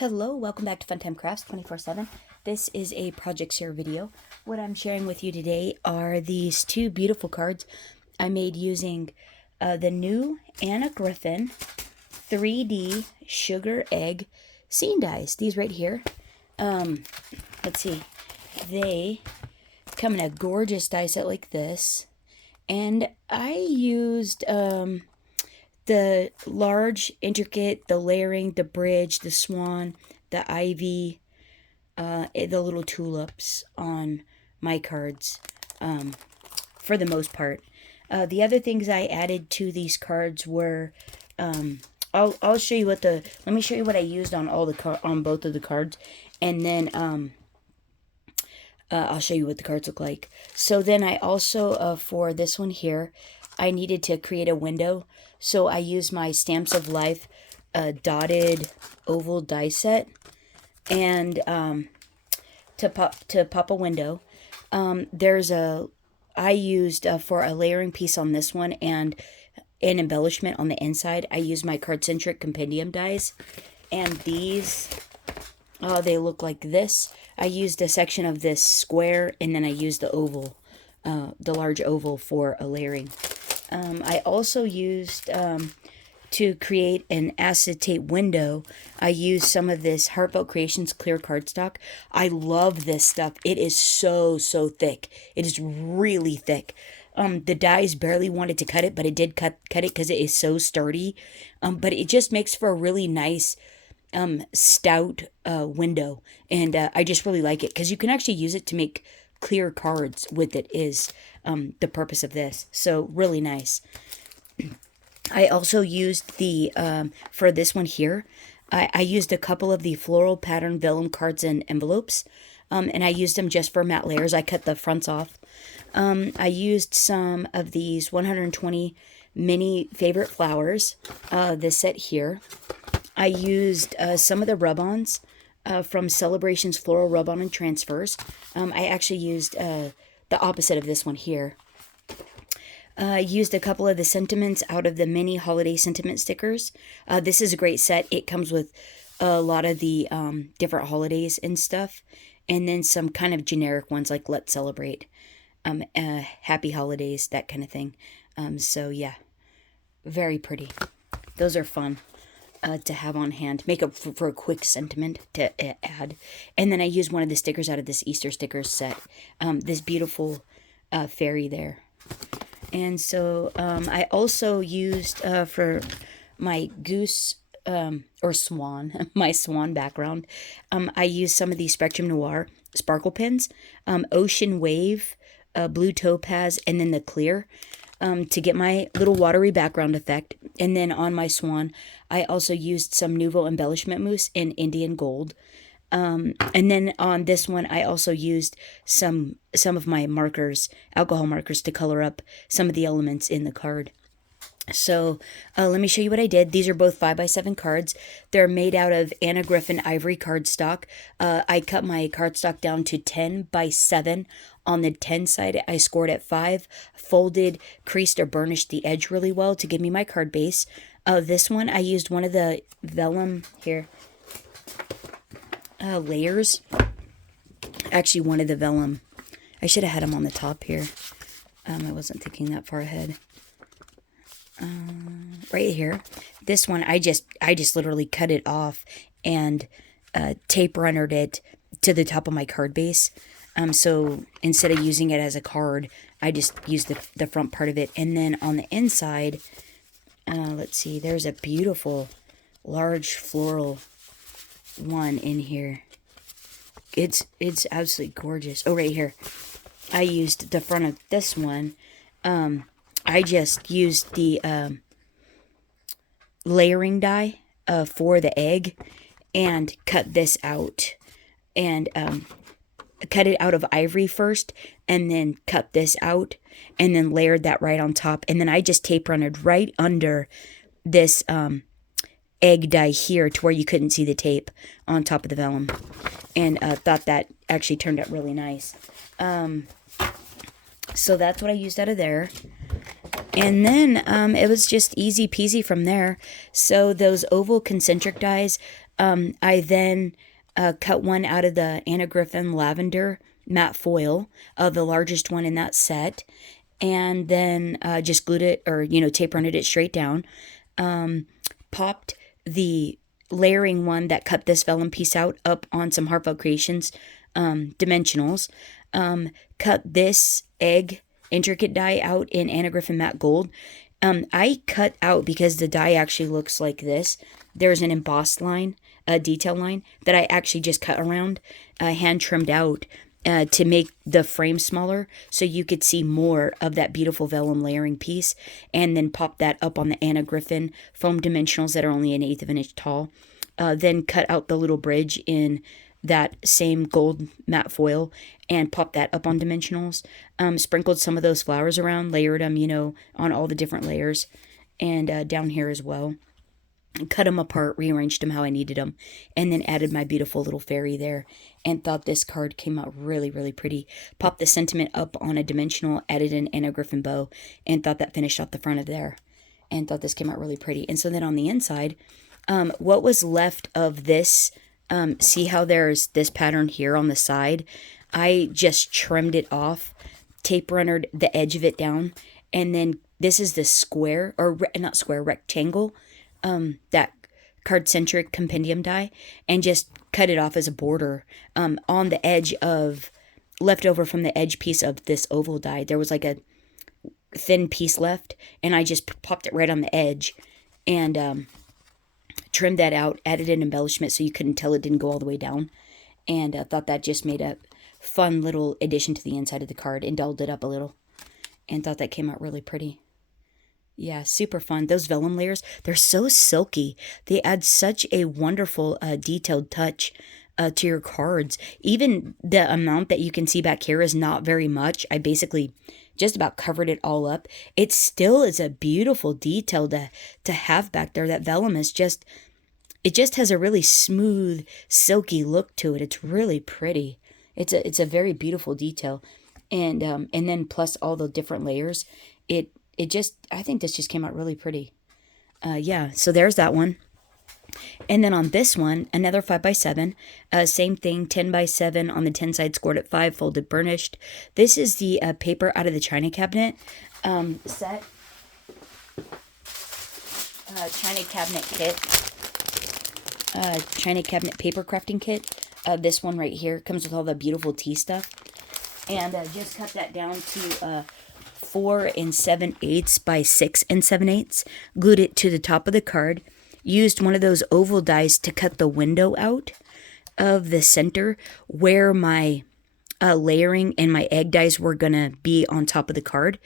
Hello, welcome back to Funtime Crafts 24/7. This is a project share video. What I'm sharing with you today are these two beautiful cards I made using the new Griffin 3D sugar egg scene dies. These right here. Let's see. They come in a gorgeous die set like this. And I used the large, intricate, the layering, the bridge, the swan, the ivy, the little tulips on my cards, for the most part. The other things I added to these cards were, I'll show you let me show you what I used on on both of the cards, and then I'll show you what the cards look like. So then I also, for this one here, I needed to create a window. So I used my Stamps of Life dotted oval die set and to pop a window. I used for a layering piece on this one and an embellishment on the inside. I used my Card-Centric Compendium dies, and these, they look like this. I used a section of this square, and then I used the oval, the large oval for a layering. I also used, to create an acetate window, I used some of this Heartfelt Creations clear cardstock. I love this stuff. It is so thick. It is really thick. The dies barely wanted to cut it, but it did cut it because it is so sturdy. But it just makes for a really nice stout window, and I just really like it because you can actually use it to make clear cards with it is the purpose of this. So really nice. I also used the for this one here, I used a couple of the floral pattern vellum cards and envelopes, and I used them just for matte layers. I cut the fronts off. I used some of these 120 mini favorite flowers, this set here. I used some of the rub-ons from Celebrations Floral Rub-On and Transfers. I actually used the opposite of this one here. I used a couple of the sentiments out of the mini holiday sentiment stickers. This is a great set. It comes with a lot of the different holidays and stuff, and then some kind of generic ones like Let's Celebrate, Happy Holidays, that kind of thing. So yeah, very pretty. Those are fun to have on hand. Make up for a quick sentiment to add. And then I used one of the stickers out of this Easter stickers set. This beautiful fairy there. And so I also used for my goose or swan, my swan background, I used some of these Spectrum Noir sparkle pens, Ocean Wave, Blue Topaz, and then the clear, to get my little watery background effect. And then on my swan, I also used some Nouveau embellishment mousse in Indian gold. And then on this one, I also used some of my markers, alcohol markers, to color up some of the elements in the card. So let me show you what I did. These are both 5x7 cards. They're made out of Anna Griffin ivory cardstock. I cut my cardstock down to 10x7. On the 10 side, I scored at 5, folded, creased, or burnished the edge really well to give me my card base. This one, I used one of the vellum here. Layers. Actually, one of the vellum. I should have had them on the top here. I wasn't thinking that far ahead. Right here. This one, I just literally cut it off and tape runnered it to the top of my card base. So instead of using it as a card, I just used the front part of it. And then on the inside, let's see, there's a beautiful large floral one in here. It's absolutely gorgeous. Oh, right here. I used the front of this one. I just used the layering die for the egg and cut this out. And cut it out of ivory first, and then cut this out, and then layered that right on top. And then I just tape runnered right under this egg die here to where you couldn't see the tape on top of the vellum, and thought that actually turned out really nice. So that's what I used out of there. And then it was just easy peasy from there. So those oval concentric dies, I then cut one out of the Anna Griffin Lavender matte foil, the largest one in that set, and then just glued it, or tape runted it straight down. Popped the layering one that cut this vellum piece out up on some Heartfelt Creations dimensionals. Cut this egg intricate die out in Anna Griffin Matte Gold. I cut out, because the die actually looks like this. There's an embossed line, a detail line, that I actually just cut around, hand trimmed out, to make the frame smaller so you could see more of that beautiful vellum layering piece, and then pop that up on the Anna Griffin foam dimensionals that are only 1/8 of an inch tall. Then cut out the little bridge in that same gold matte foil and pop that up on dimensionals. Sprinkled some of those flowers around, layered them, on all the different layers, and down here as well. Cut them apart, rearranged them how I needed them, and then added my beautiful little fairy there, and thought this card came out really, really pretty. Popped the sentiment up on a dimensional, added an Anna Griffin bow, and thought that finished off the front of there, and thought this came out really pretty. And so then on the inside, what was left of this, see how there's this pattern here on the side? I just trimmed it off, tape runnered the edge of it down, and then this is the square, or not square, rectangle, that card-centric compendium die, and just cut it off as a border on the edge of, left over from the edge piece of this oval die. There was like a thin piece left, and I just popped it right on the edge, and trimmed that out, added an embellishment so you couldn't tell it didn't go all the way down, and thought that just made a fun little addition to the inside of the card, and dolled it up a little, and thought that came out really pretty. Yeah, super fun. Those vellum layers, they're so silky. They add such a wonderful detailed touch to your cards. Even the amount that you can see back here is not very much. I basically just about covered it all up. It still is a beautiful detail to have back there. That vellum is just, it just has a really smooth, silky look to it. It's really pretty. It's a very beautiful detail. And then plus all the different layers, it just, I think this just came out really pretty. Yeah, so there's that one. And then on this one, another 5x7, same thing, 10x7 on the 10 side, scored at 5, folded, burnished. This is the paper out of the china cabinet set. China cabinet kit. China cabinet paper crafting kit. This one right here comes with all the beautiful tea stuff. And just cut that down to 4 7/8 by 6 7/8. Glued it to the top of the card. Used one of those oval dies to cut the window out of the center where my layering and my egg dies were going to be on top of the card.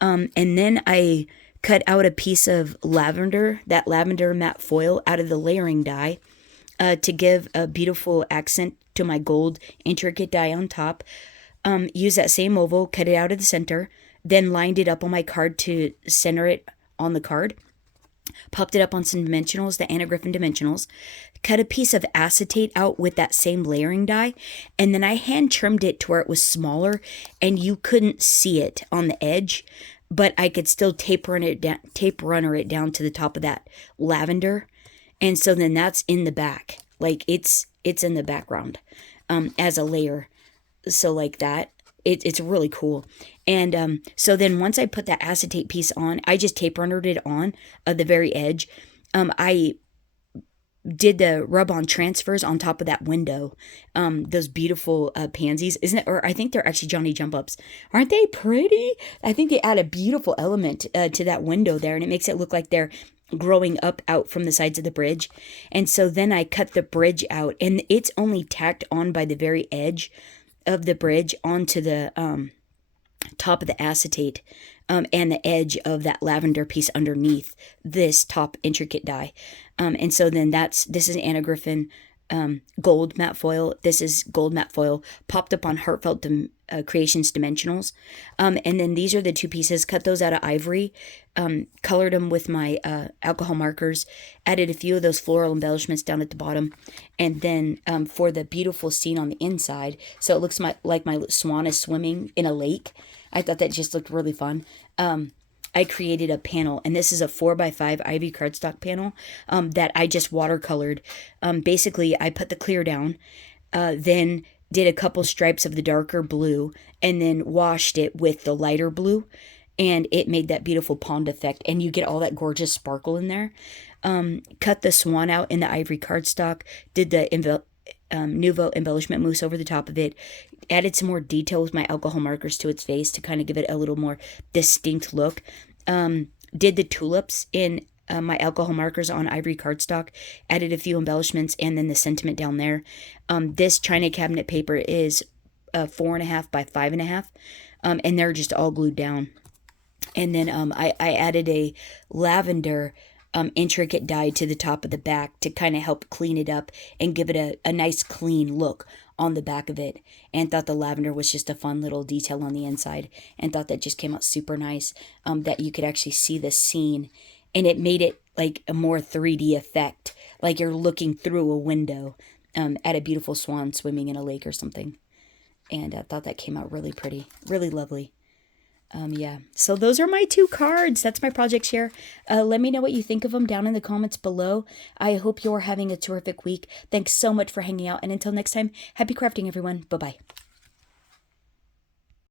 And then I cut out a piece of lavender, that lavender matte foil, out of the layering die to give a beautiful accent to my gold intricate die on top. Use that same oval, cut it out of the center, then lined it up on my card to center it on the card. Popped it up on some dimensionals, the Anna Griffin dimensionals. Cut a piece of acetate out with that same layering die. And then I hand trimmed it to where it was smaller and you couldn't see it on the edge. But I could still tape runner it down to the top of that lavender. And so then that's in the back. Like it's in the background as a layer. So like that. It's really cool. And so then once I put that acetate piece on, I just tape runnered it on the very edge. I did the rub-on transfers on top of that window. Those beautiful pansies, isn't it? Or I think they're actually Johnny Jump Ups. Aren't they pretty? I think they add a beautiful element to that window there, and it makes it look like they're growing up out from the sides of the bridge. And so then I cut the bridge out, and it's only tacked on by the very edge of the bridge onto the top of the acetate and the edge of that lavender piece underneath this top intricate die. And so then this is Anna Griffin gold matte foil. This is gold matte foil popped up on Heartfelt Creations dimensionals. And then these are the two pieces. Cut those out of ivory. Colored them with my alcohol markers. Added a few of those floral embellishments down at the bottom. And then for the beautiful scene on the inside, so it looks like my swan is swimming in a lake. I thought that just looked really fun. I created a panel, and this is a 4x5 Ivy cardstock panel that I just watercolored. Basically, I put the clear down, then did a couple stripes of the darker blue, and then washed it with the lighter blue, and it made that beautiful pond effect, and you get all that gorgeous sparkle in there. Cut the swan out in the ivory cardstock, did the Nouveau embellishment mousse over the top of it, added some more detail with my alcohol markers to its face to kind of give it a little more distinct look. Did the tulips in my alcohol markers on ivory cardstock, added a few embellishments, and then the sentiment down there. This china cabinet paper is 4.5 by 5.5, and they're just all glued down. And then I added a lavender intricate die to the top of the back to kind of help clean it up and give it a nice clean look on the back of it, and thought the lavender was just a fun little detail on the inside, and thought that just came out super nice, that you could actually see the scene, and it made it like a more 3D effect, like you're looking through a window at a beautiful swan swimming in a lake or something. And I thought that came out really pretty, really lovely. Yeah, so those are my 2 cards. That's my project share. Let me know what you think of them down in the comments below. I hope you're having a terrific week. Thanks so much for hanging out. And until next time, happy crafting, everyone. Bye-bye.